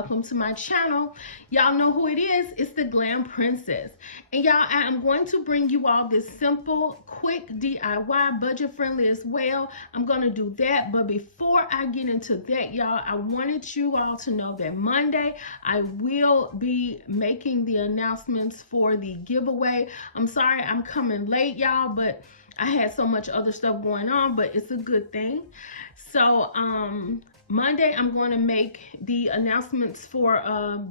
welcome to my channel. Y'all know who it is. It's the Glam Princess. And y'all, I am going to bring you all this simple, quick DIY, budget friendly as well. I'm going to do that. But before I get into that, y'all, I wanted you all to know that Monday I will be making the announcements for the giveaway. I'm sorry I'm coming late, y'all, but I had so much other stuff going on, but it's a good thing. So Monday I'm going to make the announcements for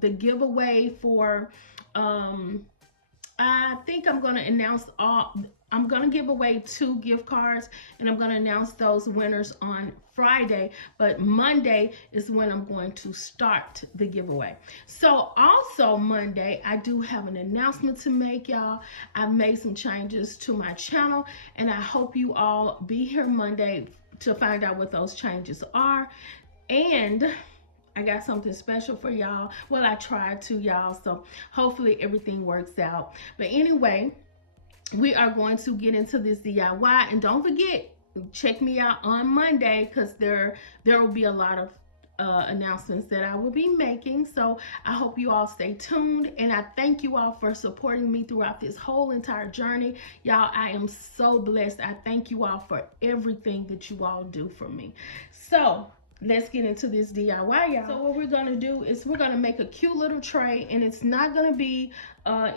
the giveaway for I think I'm going to announce I'm going to give away 2 gift cards, and I'm going to announce those winners on Friday, but Monday is when I'm going to start the giveaway. So also Monday, I do have an announcement to make, y'all. I've made some changes to my channel, and I hope you all be here Monday to find out what those changes are. And I got something special for y'all. Well, I tried to, y'all, so hopefully everything works out. But anyway, we are going to get into this DIY, and don't forget, check me out on Monday, because there will be a lot of announcements that I will be making. So I hope you all stay tuned, and I thank you all for supporting me throughout this whole entire journey. Y'all, I am so blessed. I thank you all for everything that you all do for me. So let's get into this DIY, y'all. So what we're gonna do is we're gonna make a cute little tray, and it's not gonna be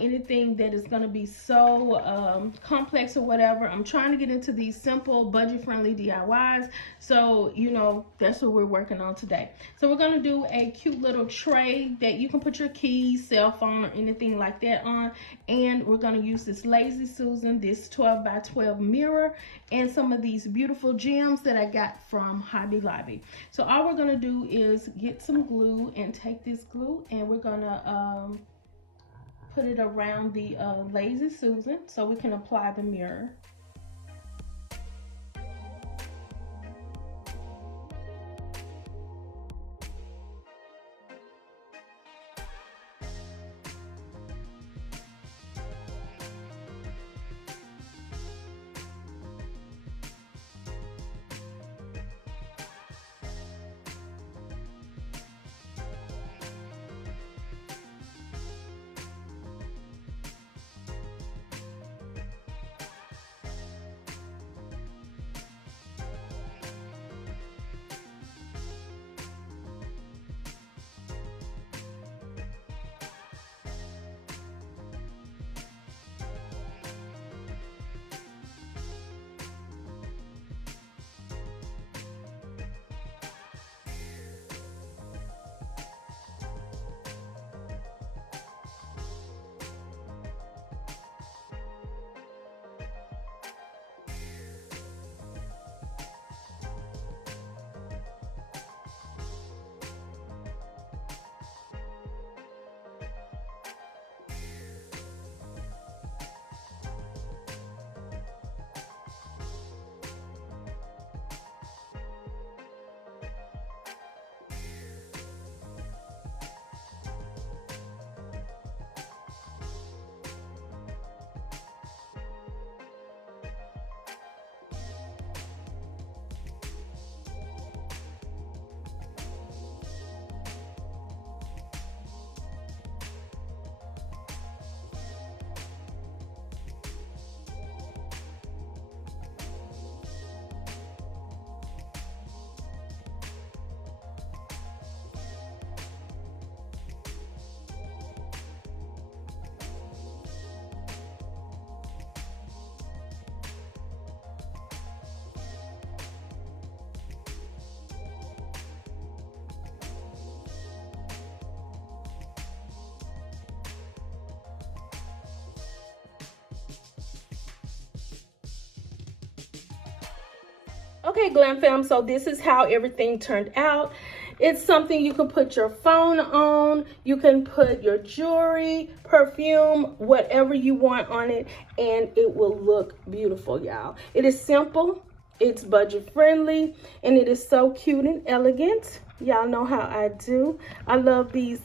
anything that is gonna be so complex or whatever. I'm trying to get into these simple, budget-friendly DIYs. So, you know, that's what we're working on today. So we're gonna do a cute little tray that you can put your keys, cell phone, or anything like that on. And we're gonna use this Lazy Susan, this 12 by 12 mirror, and some of these beautiful gems that I got from Hobby Lobby. So all we're gonna do is get some glue and take this glue, and we're gonna put it around the Lazy Susan so we can apply the mirror. Okay, Glam Fam, so this is how everything turned out. It's something you can put your phone on, you can put your jewelry, perfume, whatever you want on it, and it will look beautiful, y'all. It is simple, it's budget friendly, and it is so cute and elegant. Y'all know how I do. I love these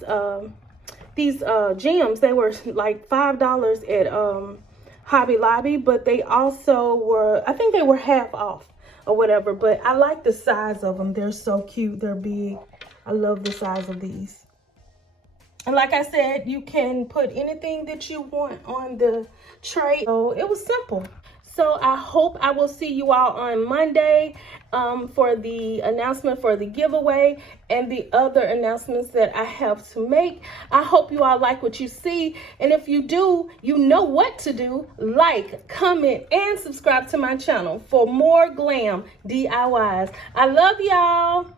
gems. They were like $5 at Hobby Lobby, but they also were, I think they were half off or whatever, but I like the size of them. They're so cute. They're big. I love the size of these. And like I said, you can put anything that you want on the tray. So it was simple. So I hope I will see you all on Monday for the announcement for the giveaway and the other announcements that I have to make. I hope you all like what you see. And if you do, you know what to do. Like, comment, and subscribe to my channel for more glam DIYs. I love y'all.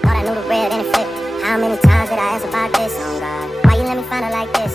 Thought I knew the red and it flipped. How many times did I ask about this? Oh God, why you let me find her like this?